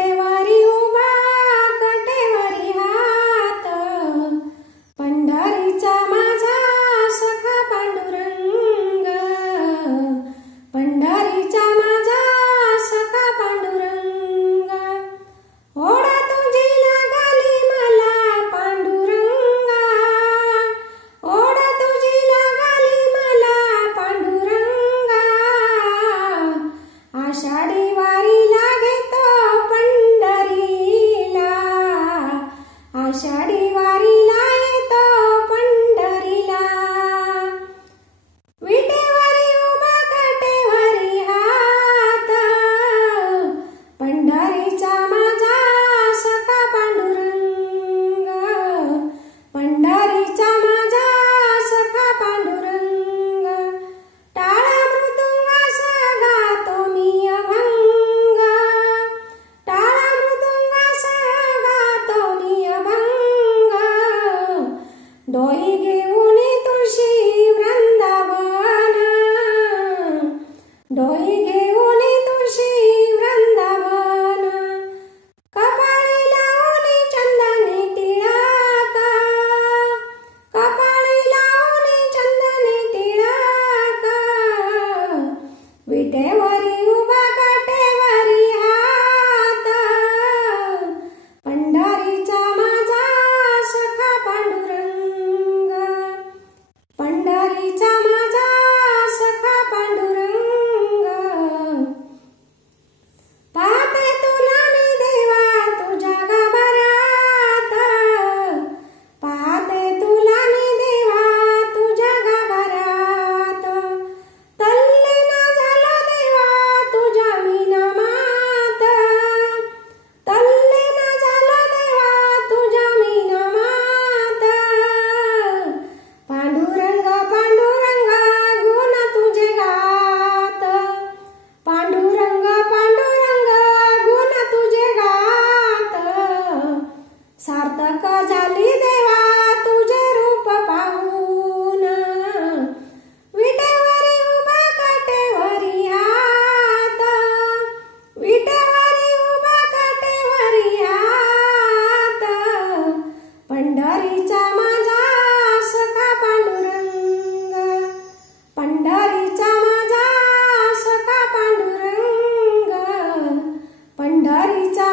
विटेवारी उभा काटेवारी हात, पंढरीचा माझा सखा पांडुरंग, पंढरीचा माझा सखा पांडुरंग. ओढा तुझी लागली मला पांडुरंगा, ओढा तुझी लागली मला पांडुरंगा. आषाढी वारीला घेतो पंढरीला, आषाढी वारीला येतो पंढरीला. विटेवारी उभा काटेवारी हात, पंढरीचा माझा सखा पांडुरंग, पंढरीचा माझा सखा पांडुरंग. टाळा मृदुंगाचा गातो मी अभंग, टाळा मृदुंगाचा गातो मी अभंग. डोई घेऊन तुळशी वृंदावन, डोई घेऊन तुळशी वृंदावन. कपाळी लावून चंदनी टिळक, कपाळी लावून चंदनी टिळक. विटेवरी उभा काटेवरी हात, पंढरीचा माझा सखा पांडुरंग, पंढरीचा माझा सखा पांडुरंग. पाहते तुला मी देवा तुझ्या गाभाऱ्यात, पाहते तुला मी देवा तुझ्या गाभाऱ्यात. तल्लीन झालो देवा तुझ्या मीनामात, तल्लीन झालो देवा तुझ्या मीनामात. पांडुरंग पांडुरंग गुण तुझे गात, पांडुरंग पांडुरंग गुण तुझे गात. सार्थक झाली देवा तुझे रूप पाहून, विटेवरी उभा काटेवरी हात, विटेवरी उभा काटेवरी हात. पंढरीचा माझा सखा पांडुरंग, पंढरीचा माझा सखा पांडुरंग, पंढरीचा